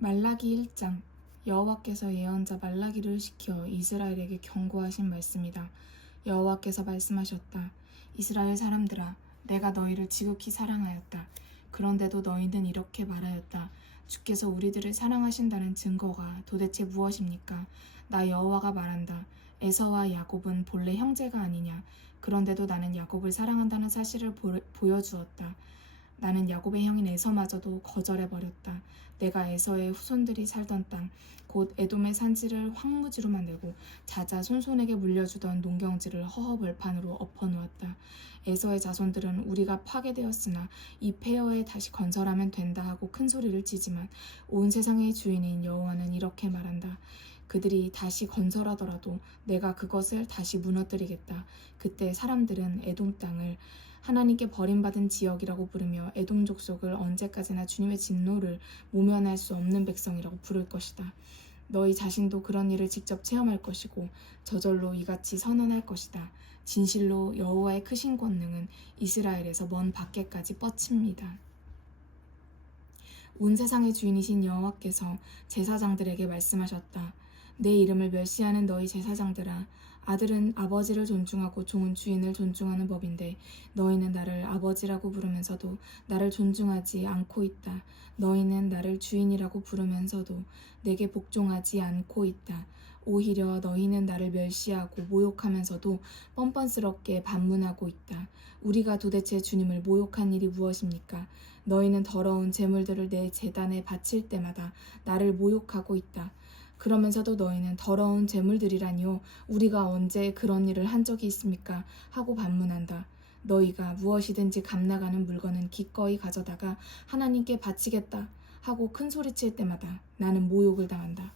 말라기 1장. 여호와께서 예언자 말라기를 시켜 이스라엘에게 경고하신 말씀이다. 여호와께서 말씀하셨다. 이스라엘 사람들아, 내가 너희를 지극히 사랑하였다. 그런데도 너희는 이렇게 말하였다. 주께서 우리들을 사랑하신다는 증거가 도대체 무엇입니까? 나 여호와가 말한다. 에서와 야곱은 본래 형제가 아니냐. 그런데도 나는 야곱을 사랑한다는 사실을 보여주었다. 나는 야곱의 형인 에서마저도 거절해버렸다. 내가 에서의 후손들이 살던 땅, 곧 에돔의 산지를 황무지로 만들고 자자손손에게 물려주던 농경지를 허허벌판으로 엎어놓았다. 에서의 자손들은 우리가 파괴되었으나 이 폐허에 다시 건설하면 된다 하고 큰 소리를 치지만 온 세상의 주인인 여호와는 이렇게 말한다. 그들이 다시 건설하더라도 내가 그것을 다시 무너뜨리겠다. 그때 사람들은 에돔 땅을 하나님께 버림받은 지역이라고 부르며 에돔 족속을 언제까지나 주님의 진노를 모면할 수 없는 백성이라고 부를 것이다. 너희 자신도 그런 일을 직접 체험할 것이고 저절로 이같이 선언할 것이다. 진실로 여호와의 크신 권능은 이스라엘에서 먼 밖에까지 뻗칩니다. 온 세상의 주인이신 여호와께서 제사장들에게 말씀하셨다. 내 이름을 멸시하는 너희 제사장들아, 아들은 아버지를 존중하고 종은 주인을 존중하는 법인데 너희는 나를 아버지라고 부르면서도 나를 존중하지 않고 있다. 너희는 나를 주인이라고 부르면서도 내게 복종하지 않고 있다. 오히려 너희는 나를 멸시하고 모욕하면서도 뻔뻔스럽게 반문하고 있다. 우리가 도대체 주님을 모욕한 일이 무엇입니까? 너희는 더러운 제물들을 내 제단에 바칠 때마다 나를 모욕하고 있다. 그러면서도 너희는 더러운 제물들이라니요, 우리가 언제 그런 일을 한 적이 있습니까? 하고 반문한다. 너희가 무엇이든지 값나가는 물건은 기꺼이 가져다가 하나님께 바치겠다 하고 큰 소리칠 때마다 나는 모욕을 당한다.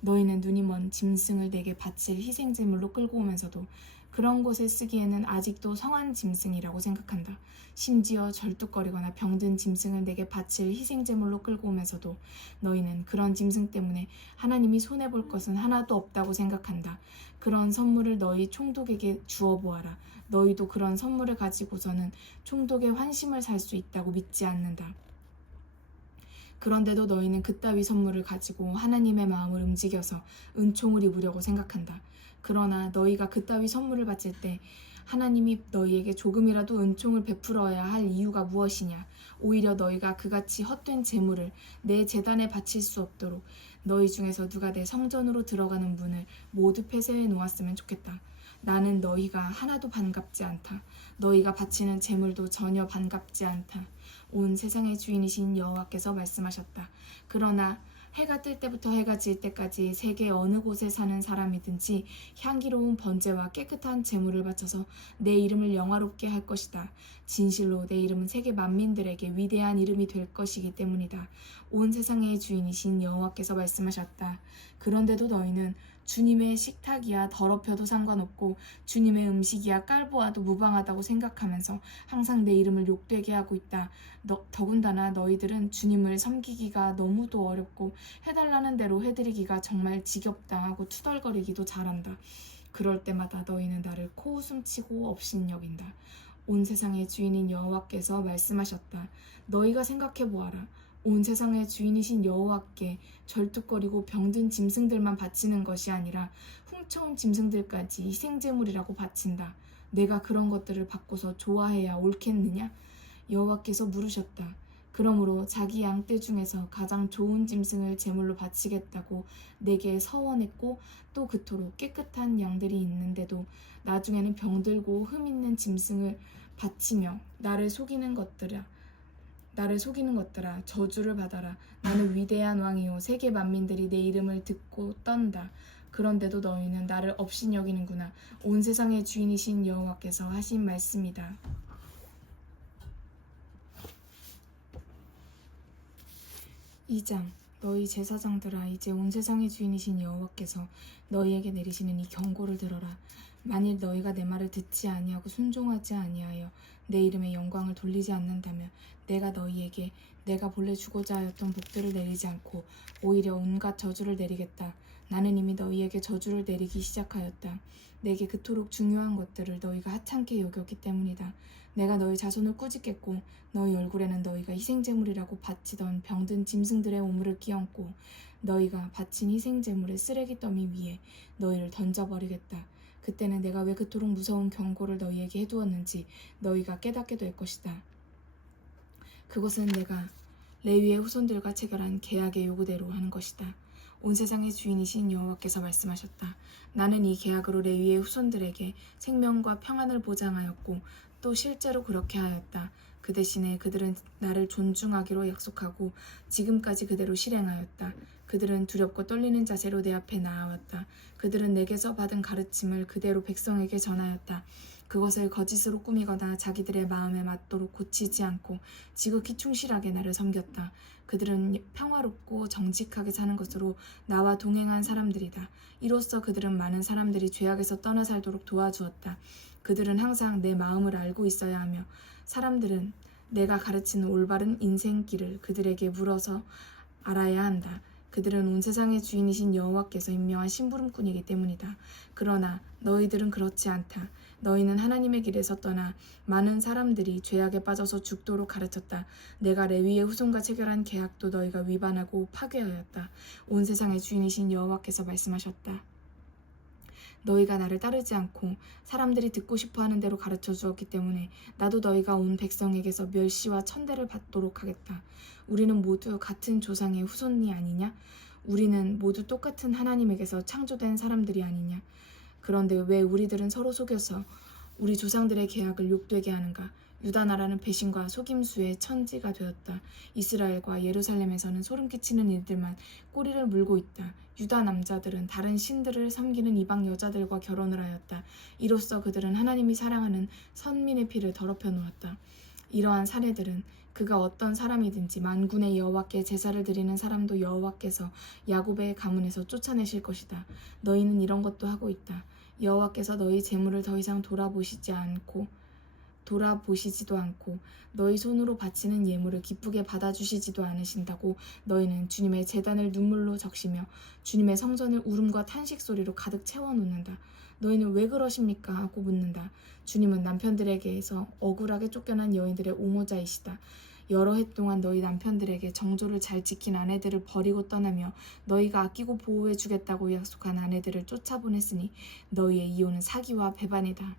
너희는 눈이 먼 짐승을 내게 바칠 희생제물로 끌고 오면서도 그런 곳에 쓰기에는 아직도 성한 짐승이라고 생각한다. 심지어 절뚝거리거나 병든 짐승을 내게 바칠 희생제물로 끌고 오면서도 너희는 그런 짐승 때문에 하나님이 손해볼 것은 하나도 없다고 생각한다. 그런 선물을 너희 총독에게 주어보아라. 너희도 그런 선물을 가지고서는 총독의 환심을 살 수 있다고 믿지 않는다. 그런데도 너희는 그따위 선물을 가지고 하나님의 마음을 움직여서 은총을 입으려고 생각한다. 그러나 너희가 그따위 선물을 바칠 때 하나님이 너희에게 조금이라도 은총을 베풀어야 할 이유가 무엇이냐? 오히려 너희가 그같이 헛된 재물을 내 제단에 바칠 수 없도록 너희 중에서 누가 내 성전으로 들어가는 문을 모두 폐쇄해 놓았으면 좋겠다. 나는 너희가 하나도 반갑지 않다. 너희가 바치는 재물도 전혀 반갑지 않다. 온 세상의 주인이신 여호와께서 말씀하셨다. 그러나 해가 뜰 때부터 해가 질 때까지 세계 어느 곳에 사는 사람이든지 향기로운 번제와 깨끗한 제물을 바쳐서 내 이름을 영화롭게 할 것이다. 진실로 내 이름은 세계 만민들에게 위대한 이름이 될 것이기 때문이다. 온 세상의 주인이신 여호와께서 말씀하셨다. 그런데도 너희는 주님의 식탁이야 더럽혀도 상관없고 주님의 음식이야 깔보아도 무방하다고 생각하면서 항상 내 이름을 욕되게 하고 있다. 더군다나 너희들은 주님을 섬기기가 너무도 어렵고 해달라는 대로 해드리기가 정말 지겹다 하고 투덜거리기도 잘한다. 그럴 때마다 너희는 나를 코웃음치고 업신여긴다. 온 세상의 주인인 여호와께서 말씀하셨다. 너희가 생각해보아라. 온 세상의 주인이신 여호와께 절뚝거리고 병든 짐승들만 바치는 것이 아니라 훔쳐온 짐승들까지 희생제물이라고 바친다. 내가 그런 것들을 받고서 좋아해야 옳겠느냐? 여호와께서 물으셨다. 그러므로 자기 양떼 중에서 가장 좋은 짐승을 제물로 바치겠다고 내게 서원했고 또 그토록 깨끗한 양들이 있는데도 나중에는 병들고 흠 있는 짐승을 바치며 나를 속이는 것들아 저주를 받아라. 나는 위대한 왕이요 세계 만민들이 내 이름을 듣고 떤다. 그런데도 너희는 나를 업신여기는구나. 온 세상의 주인이신 여호와께서 하신 말씀이다. 2장. 너희 제사장들아, 이제 온 세상의 주인이신 여호와께서 너희에게 내리시는 이 경고를 들어라. 만일 너희가 내 말을 듣지 아니하고 순종하지 아니하여 내 이름의 영광을 돌리지 않는다면 내가 너희에게 내가 본래 주고자 하였던 복들을 내리지 않고 오히려 온갖 저주를 내리겠다. 나는 이미 너희에게 저주를 내리기 시작하였다. 내게 그토록 중요한 것들을 너희가 하찮게 여겼기 때문이다. 내가 너희 자손을 꾸짖겠고 너희 얼굴에는 너희가 희생제물이라고 바치던 병든 짐승들의 오물을 끼얹고 너희가 바친 희생제물의 쓰레기 더미 위에 너희를 던져버리겠다. 그때는 내가 왜 그토록 무서운 경고를 너희에게 해두었는지 너희가 깨닫게 될 것이다. 그것은 내가 레위의 후손들과 체결한 계약의 요구대로 하는 것이다. 온 세상의 주인이신 여호와께서 말씀하셨다. 나는 이 계약으로 레위의 후손들에게 생명과 평안을 보장하였고 또 실제로 그렇게 하였다. 그 대신에 그들은 나를 존중하기로 약속하고 지금까지 그대로 실행하였다. 그들은 두렵고 떨리는 자세로 내 앞에 나아왔다. 그들은 내게서 받은 가르침을 그대로 백성에게 전하였다. 그것을 거짓으로 꾸미거나 자기들의 마음에 맞도록 고치지 않고 지극히 충실하게 나를 섬겼다. 그들은 평화롭고 정직하게 사는 것으로 나와 동행한 사람들이다. 이로써 그들은 많은 사람들이 죄악에서 떠나 살도록 도와주었다. 그들은 항상 내 마음을 알고 있어야 하며 사람들은 내가 가르치는 올바른 인생길을 그들에게 물어서 알아야 한다. 그들은 온 세상의 주인이신 여호와께서 임명한 심부름꾼이기 때문이다. 그러나 너희들은 그렇지 않다. 너희는 하나님의 길에서 떠나 많은 사람들이 죄악에 빠져서 죽도록 가르쳤다. 내가 레위의 후손과 체결한 계약도 너희가 위반하고 파괴하였다. 온 세상의 주인이신 여호와께서 말씀하셨다. 너희가 나를 따르지 않고 사람들이 듣고 싶어하는 대로 가르쳐 주었기 때문에 나도 너희가 온 백성에게서 멸시와 천대를 받도록 하겠다. 우리는 모두 같은 조상의 후손이 아니냐? 우리는 모두 똑같은 하나님에게서 창조된 사람들이 아니냐? 그런데 왜 우리들은 서로 속여서 우리 조상들의 계약을 욕되게 하는가? 유다 나라는 배신과 속임수의 천지가 되었다. 이스라엘과 예루살렘에서는 소름 끼치는 일들만 꼬리를 물고 있다. 유다 남자들은 다른 신들을 섬기는 이방 여자들과 결혼을 하였다. 이로써 그들은 하나님이 사랑하는 선민의 피를 더럽혀 놓았다. 이러한 사례들은 그가 어떤 사람이든지 만군의 여호와께 제사를 드리는 사람도 여호와께서 야곱의 가문에서 쫓아내실 것이다. 너희는 이런 것도 하고 있다. 여호와께서 너희 재물을 더 이상 돌아보시지도 않고 너희 손으로 바치는 예물을 기쁘게 받아주시지도 않으신다고 너희는 주님의 제단을 눈물로 적시며 주님의 성전을 울음과 탄식 소리로 가득 채워놓는다. 너희는 왜 그러십니까? 하고 묻는다. 주님은 남편들에게서 억울하게 쫓겨난 여인들의 옹호자이시다. 여러 해 동안 너희 남편들에게 정조를 잘 지킨 아내들을 버리고 떠나며 너희가 아끼고 보호해 주겠다고 약속한 아내들을 쫓아보냈으니 너희의 이혼은 사기와 배반이다.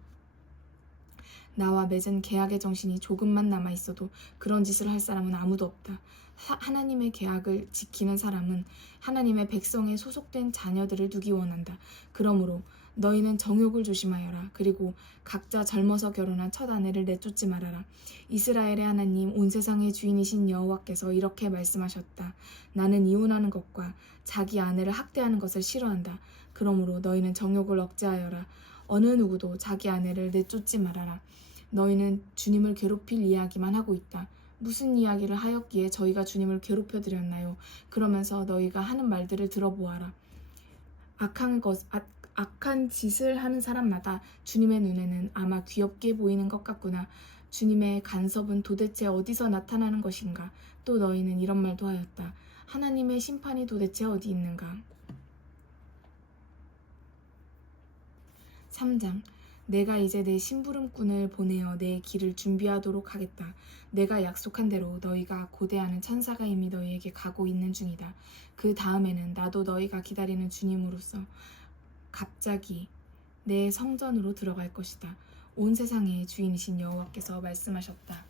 나와 맺은 계약의 정신이 조금만 남아있어도 그런 짓을 할 사람은 아무도 없다. 하나님의 계약을 지키는 사람은 하나님의 백성에 소속된 자녀들을 두기 원한다. 그러므로 너희는 정욕을 조심하여라. 그리고 각자 젊어서 결혼한 첫 아내를 내쫓지 말아라. 이스라엘의 하나님 온 세상의 주인이신 여호와께서 이렇게 말씀하셨다. 나는 이혼하는 것과 자기 아내를 학대하는 것을 싫어한다. 그러므로 너희는 정욕을 억제하여라. 어느 누구도 자기 아내를 내쫓지 말아라. 너희는 주님을 괴롭힐 이야기만 하고 있다. 무슨 이야기를 하였기에 저희가 주님을 괴롭혀 드렸나요? 그러면서 너희가 하는 말들을 들어보아라. 악한 짓을 하는 사람마다 주님의 눈에는 아마 귀엽게 보이는 것 같구나. 주님의 간섭은 도대체 어디서 나타나는 것인가? 또 너희는 이런 말도 하였다. 하나님의 심판이 도대체 어디 있는가? 3장. 내가 이제 내 심부름꾼을 보내어 내 길을 준비하도록 하겠다. 내가 약속한 대로 너희가 고대하는 천사가 이미 너희에게 가고 있는 중이다. 그 다음에는 나도 너희가 기다리는 주님으로서 갑자기 내 성전으로 들어갈 것이다. 온 세상의 주인이신 여호와께서 말씀하셨다.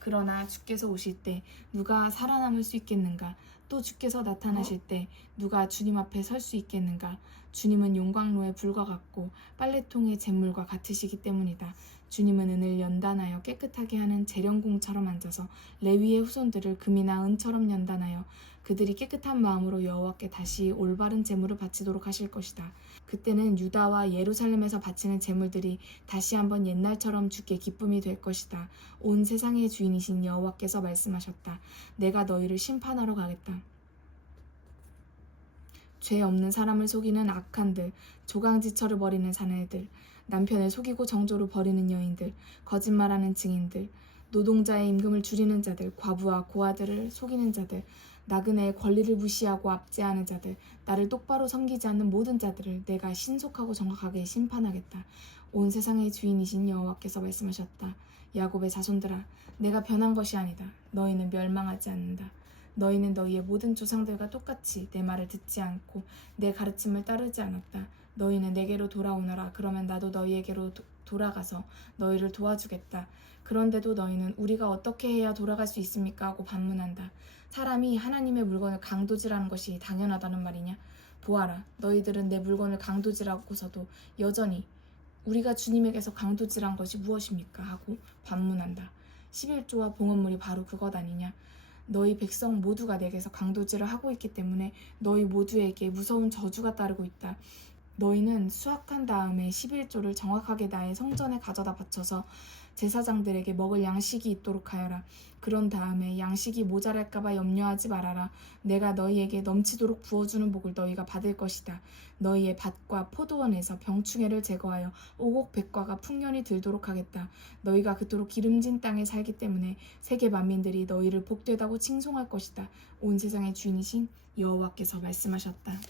그러나 주께서 오실 때 누가 살아남을 수 있겠는가? 또 주께서 나타나실 때 누가 주님 앞에 설 수 있겠는가? 주님은 용광로의 불과 같고 빨래통의 잿물과 같으시기 때문이다. 주님은 은을 연단하여 깨끗하게 하는 재련공처럼 앉아서 레위의 후손들을 금이나 은처럼 연단하여 그들이 깨끗한 마음으로 여호와께 다시 올바른 제물을 바치도록 하실 것이다. 그때는 유다와 예루살렘에서 바치는 제물들이 다시 한번 옛날처럼 주께 기쁨이 될 것이다. 온 세상의 주인이신 여호와께서 말씀하셨다. 내가 너희를 심판하러 가겠다. 죄 없는 사람을 속이는 악한들, 조강지처를 벌이는 사내들, 남편을 속이고 정조를 벌이는 여인들, 거짓말하는 증인들, 노동자의 임금을 줄이는 자들, 과부와 고아들을 속이는 자들, 나그네의 권리를 무시하고 압제하는 자들, 나를 똑바로 섬기지 않는 모든 자들을 내가 신속하고 정확하게 심판하겠다. 온 세상의 주인이신 여호와께서 말씀하셨다. 야곱의 자손들아, 내가 변한 것이 아니다. 너희는 멸망하지 않는다. 너희는 너희의 모든 조상들과 똑같이 내 말을 듣지 않고 내 가르침을 따르지 않았다. 너희는 내게로 돌아오너라. 그러면 나도 너희에게로 돌아가서 너희를 도와주겠다. 그런데도 너희는 우리가 어떻게 해야 돌아갈 수 있습니까? 하고 반문한다. 사람이 하나님의 물건을 강도질하는 것이 당연하다는 말이냐? 보아라, 너희들은 내 물건을 강도질하고서도 여전히 우리가 주님에게서 강도질한 것이 무엇입니까? 하고 반문한다. 11조와 봉헌물이 바로 그것 아니냐? 너희 백성 모두가 내게서 강도질을 하고 있기 때문에 너희 모두에게 무서운 저주가 따르고 있다. 너희는 수확한 다음에 11조를 정확하게 나의 성전에 가져다 바쳐서 제사장들에게 먹을 양식이 있도록 하여라. 그런 다음에 양식이 모자랄까봐 염려하지 말아라. 내가 너희에게 넘치도록 부어주는 복을 너희가 받을 것이다. 너희의 밭과 포도원에서 병충해를 제거하여 오곡백과가 풍년이 들도록 하겠다. 너희가 그토록 기름진 땅에 살기 때문에 세계 만민들이 너희를 복되다고 칭송할 것이다. 온 세상의 주인이신 여호와께서 말씀하셨다.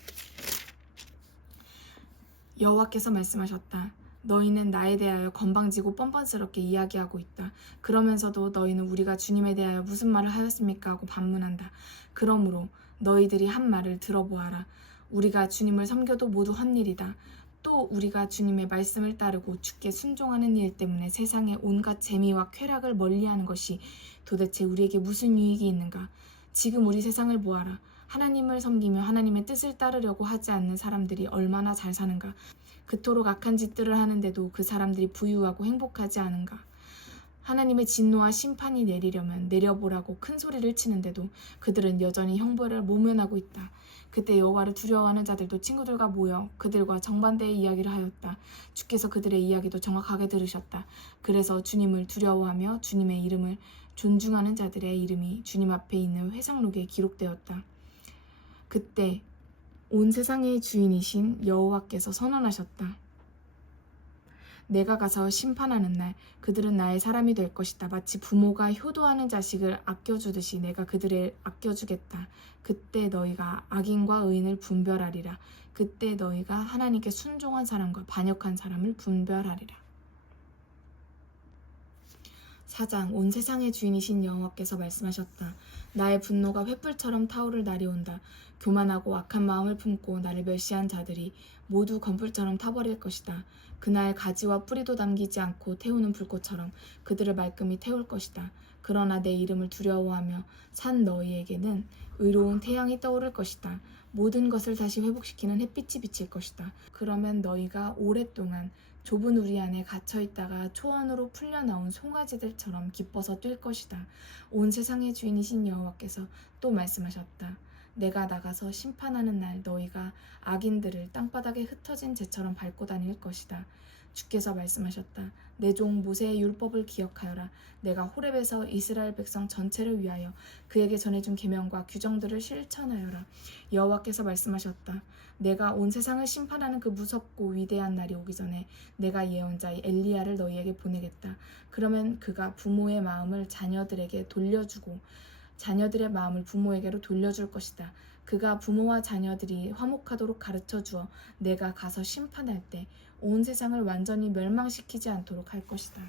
여호와께서 말씀하셨다. 너희는 나에 대하여 건방지고 뻔뻔스럽게 이야기하고 있다. 그러면서도 너희는 우리가 주님에 대하여 무슨 말을 하였습니까? 하고 반문한다. 그러므로 너희들이 한 말을 들어보아라. 우리가 주님을 섬겨도 모두 헛일이다. 또 우리가 주님의 말씀을 따르고 주께 순종하는 일 때문에 세상의 온갖 재미와 쾌락을 멀리하는 것이 도대체 우리에게 무슨 유익이 있는가? 지금 우리 세상을 보아라. 하나님을 섬기며 하나님의 뜻을 따르려고 하지 않는 사람들이 얼마나 잘 사는가? 그토록 악한 짓들을 하는데도 그 사람들이 부유하고 행복하지 않은가? 하나님의 진노와 심판이 내리려면 내려보라고 큰 소리를 치는데도 그들은 여전히 형벌을 모면하고 있다. 그때 여호와를 두려워하는 자들도 친구들과 모여 그들과 정반대의 이야기를 하였다. 주께서 그들의 이야기도 정확하게 들으셨다. 그래서 주님을 두려워하며 주님의 이름을 존중하는 자들의 이름이 주님 앞에 있는 회상록에 기록되었다. 그때 온 세상의 주인이신 여호와께서 선언하셨다. 내가 가서 심판하는 날 그들은 나의 사람이 될 것이다. 마치 부모가 효도하는 자식을 아껴주듯이 내가 그들을 아껴주겠다. 그때 너희가 악인과 의인을 분별하리라. 그때 너희가 하나님께 순종한 사람과 반역한 사람을 분별하리라. 4장 온 세상의 주인이신 여호와께서 말씀하셨다. 나의 분노가 횃불처럼 타오를 날이 온다. 교만하고 악한 마음을 품고 나를 멸시한 자들이 모두 건불처럼 타버릴 것이다. 그날 가지와 뿌리도 남기지 않고 태우는 불꽃처럼 그들을 말끔히 태울 것이다. 그러나 내 이름을 두려워하며 산 너희에게는 의로운 태양이 떠오를 것이다. 모든 것을 다시 회복시키는 햇빛이 비칠 것이다. 그러면 너희가 오랫동안 좁은 우리 안에 갇혀있다가 초원으로 풀려나온 송아지들처럼 기뻐서 뛸 것이다. 온 세상의 주인이신 여호와께서 또 말씀하셨다. 내가 나가서 심판하는 날 너희가 악인들을 땅바닥에 흩어진 재처럼 밟고 다닐 것이다. 주께서 말씀하셨다. 내 종 모세의 율법을 기억하여라. 내가 호렙에서 이스라엘 백성 전체를 위하여 그에게 전해준 계명과 규정들을 실천하여라. 여호와께서 말씀하셨다. 내가 온 세상을 심판하는 그 무섭고 위대한 날이 오기 전에 내가 예언자의 엘리야를 너희에게 보내겠다. 그러면 그가 부모의 마음을 자녀들에게 돌려주고 자녀들의 마음을 부모에게로 돌려줄 것이다. 그가 부모와 자녀들이 화목하도록 가르쳐 주어 내가 가서 심판할 때 온 세상을 완전히 멸망시키지 않도록 할 것이다.